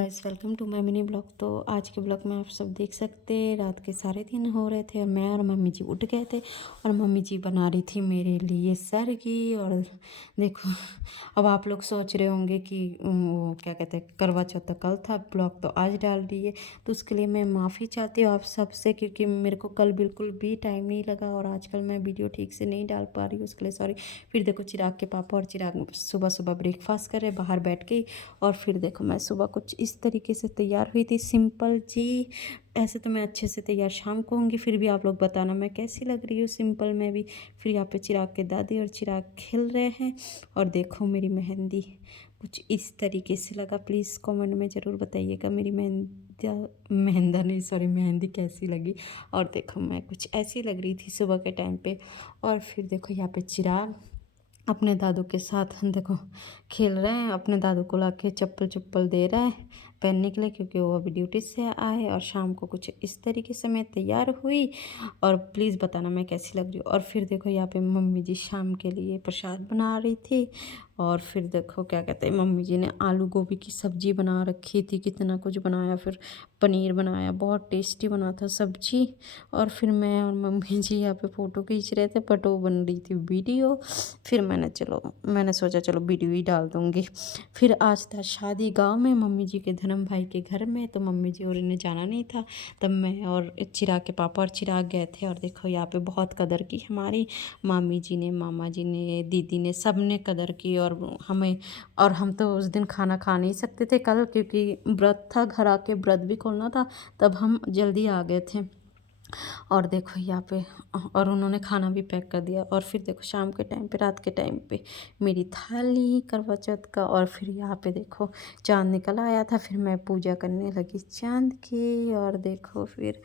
Guys welcome to my mini blog. तो आज के ब्लॉग में आप सब देख सकते हैं रात के 3:30 हो रहे थे और मैं और मम्मी जी उठ गए थे और मम्मी जी बना रही थी मेरे लिए सरगी। और देखो, अब आप लोग सोच रहे होंगे कि वो क्या कहते हैं, करवा चौथ तो कल था, ब्लॉग तो आज डाल रही है। तो उसके लिए मैं माफ़ी चाहती हूँ आप सबसे, क्योंकि मेरे को कल बिल्कुल भी टाइम नहीं लगा और आजकल मैं वीडियो ठीक से नहीं डाल पा रही हूँ, उसके लिए सॉरी। फिर देखो, चिराग के पापा और चिराग सुबह सुबह ब्रेकफास्ट कर रहे बाहर बैठ के। और फिर देखो, मैं सुबह कुछ इस तरीके से तैयार हुई थी, सिंपल जी। ऐसे तो मैं अच्छे से तैयार शाम को होंगी, फिर भी आप लोग बताना मैं कैसी लग रही हूँ सिंपल में भी। फिर यहाँ पे चिराग के दादी और चिराग खेल रहे हैं। और देखो, मेरी मेहंदी कुछ इस तरीके से लगा। प्लीज़ कमेंट में ज़रूर बताइएगा मेरी मेहंदी कैसी लगी। और देखो, मैं कुछ ऐसी लग रही थी सुबह के टाइम पे। और फिर देखो, यहाँ पे चिराग अपने दादू के साथ देखो खेल रहे हैं, अपने दादू को लाके चप्पल चप्पल दे रहा है पहनने के लिए, क्योंकि वो अभी ड्यूटी से आए। और शाम को कुछ इस तरीके से मैं तैयार हुई। और प्लीज़ बताना मैं कैसी लग रही हूँ। और फिर देखो, यहाँ पे मम्मी जी शाम के लिए प्रसाद बना रही थी। और फिर देखो, क्या कहते हैं, मम्मी जी ने आलू गोभी की सब्ज़ी बना रखी थी, कितना कुछ बनाया, फिर पनीर बनाया, बहुत टेस्टी बना था सब्जी। और फिर मैं और मम्मी जी यहाँ पे फ़ोटो खींच रहे थे, बट वो बन रही थी वीडियो। फिर मैंने सोचा चलो वीडियो ही डाल दूँगी। फिर आज था शादी गांव में मम्मी जी के धर्म भाई के घर में, तो मम्मी जी और इन्हें जाना नहीं था, तब मैं और चिराग के पापा और चिराग गए थे। और देखो, यहाँ पे बहुत कदर की हमारी मामी जी ने, मामा जी ने, दीदी ने, सब ने कदर की। और हम तो उस दिन खाना खा नहीं सकते थे कल, क्योंकि व्रत था, घर आके व्रत भी खोलना था, तब हम जल्दी आ गए थे। और देखो यहाँ पे, और उन्होंने खाना भी पैक कर दिया। और फिर देखो, शाम के टाइम पे, रात के टाइम पे मेरी थाली करवा चौथ का। और फिर यहाँ पे देखो, चाँद निकल आया था, फिर मैं पूजा करने लगी चाँद की। और देखो, फिर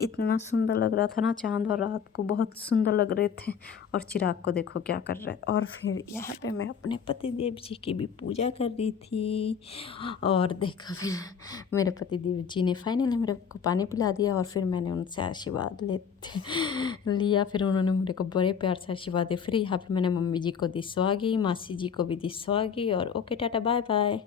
इतना सुंदर लग रहा था ना चाँद, और रात को बहुत सुंदर लग रहे थे। और चिराग को देखो क्या कर रहे हैं। और फिर यहाँ पे मैं अपने पति देव जी की भी पूजा कर रही थी। और देखो, फिर मेरे पति देव जी ने फाइनली मेरे को पानी पिला दिया। और फिर मैंने उनसे आशीर्वाद लेते लिया। फिर उन्होंने मेरे को बड़े प्यार से आशीर्वाद दिया। फिर यहाँ पे मैंने मम्मी जी को दी स्वागी, मासी जी को भी दी स्वागी। और ओके, टाटा बाय बाय।